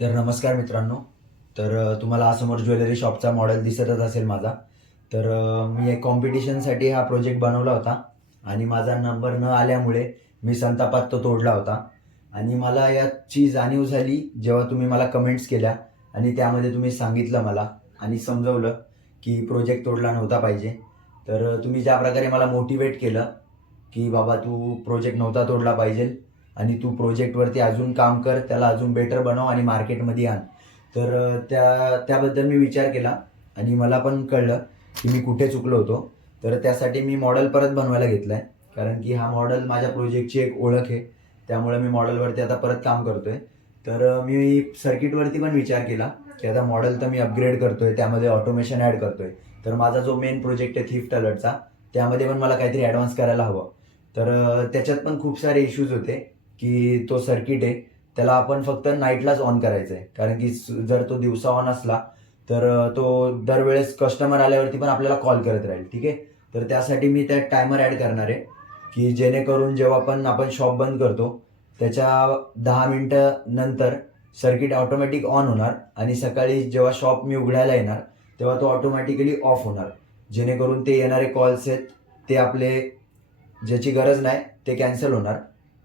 तर नमस्कार मित्रांनो. तुम्हाला हा समोर ज्वेलरी शॉपचा मॉडेल दिसतच असेल माझा. मी एक कॉम्पिटिशनसाठी हा प्रोजेक्ट बनवला होता आणि माझा नंबर न आल्यामुळे मी संतापात तो तोडला होता. आणि मला याची जाणीव झाली जेव्हा तुम्ही मला कमेंट्स केल्या आणि त्यामध्ये तुम्ही सांगितलं मला आणि समजवलं की प्रोजेक्ट तोडला नव्हता पाहिजे. तुम्ही ज्या प्रकारे मला मोटिवेट केलं की बाबा तू प्रोजेक्ट नव्हता तोडला पाहिजे आणि तू प्रोजेक्टवरती अजून काम कर, त्याला अजून बेटर बनव आणि मार्केटमध्ये आण. त्याबद्दल मी विचार केला आणि मला पण कळलं की मी कुठे चुकलो होतो. त्यासाठी मी मॉडेल परत बनवायला घेतला आहे, कारण की हा मॉडेल माझ्या प्रोजेक्टची एक ओळख आहे. त्यामुळे मी मॉडेलवरती आता परत काम करतोय. मी सर्किटवरती पण विचार केला की आता मॉडेल तर मी अपग्रेड करतोय, त्यामध्ये ऑटोमेशन ॲड करतोय. तर माझा जो मेन प्रोजेक्ट आहे थिफ्ट अलर्टचा, त्यामध्ये पण मला काहीतरी ॲडव्हान्स करायला हवं. त्याच्यात पण खूप सारे इश्यूज होते की तो सर्किट आहे त्याला आपण फक्त नाईटलाच ऑन करायचं आहे, कारण की जर तो दिवसा ऑन असला तर तो दरवेळेस कस्टमर आल्यावरती पण आपल्याला कॉल करत राहील. ठीक आहे. त्यासाठी मी त्यात टायमर ॲड करणार आहे की जेणेकरून जेव्हा पण आपण शॉप बंद करतो त्याच्या 10 मिनिटं नंतर सर्किट ऑटोमॅटिक ऑन होणार आणि सकाळी जेव्हा शॉप मी उघडायला येणार तेव्हा तो ऑटोमॅटिकली ऑफ होणार. जेणेकरून ते येणारे कॉल्स आहेत ते आपले ज्याची गरज नाही ते कॅन्सल होणार.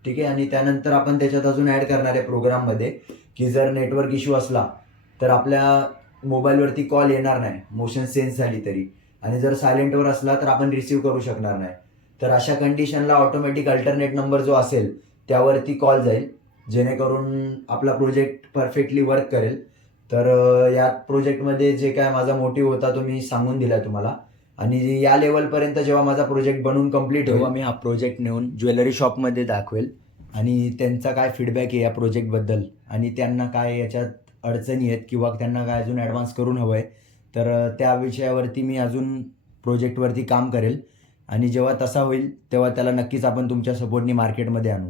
ठीक आहे. आणि त्यानंतर आपण त्याच्यात अजून ॲड करणार आहे प्रोग्राममध्ये की जर नेटवर्क इश्यू असला तर आपल्या मोबाईलवरती कॉल येणार नाही मोशन सेन्स झाली तरी, आणि जर सायलेंटवर असला तर आपण रिसीव्ह करू शकणार नाही. तर अशा कंडिशनला ऑटोमॅटिक अल्टरनेट नंबर जो असेल त्यावरती कॉल जाईल, जेणेकरून आपला प्रोजेक्ट परफेक्टली वर्क करेल. या प्रोजेक्टमध्ये जे काय माझा मोटिव्ह होता तो मी सांगून दिला तुम्हाला. आणि या लेवलपर्यंत जेव्हा माझा प्रोजेक्ट बनवून कंप्लीट होईल तेव्हा मी हा प्रोजेक्ट नेऊन ज्वेलरी शॉपमध्ये दाखवेल आणि त्यांचा काय फीडबॅक आहे या प्रोजेक्टबद्दल आणि त्यांना काय याच्यात अडचणी आहेत किंवा त्यांना काय अजून ॲडव्हान्स करून हवं आहे. त्या विषयावरती मी अजून प्रोजेक्टवरती काम करेल आणि जेव्हा तसा होईल तेव्हा त्याला नक्कीच आपण तुमच्या सपोर्टनी मार्केटमध्ये आणू.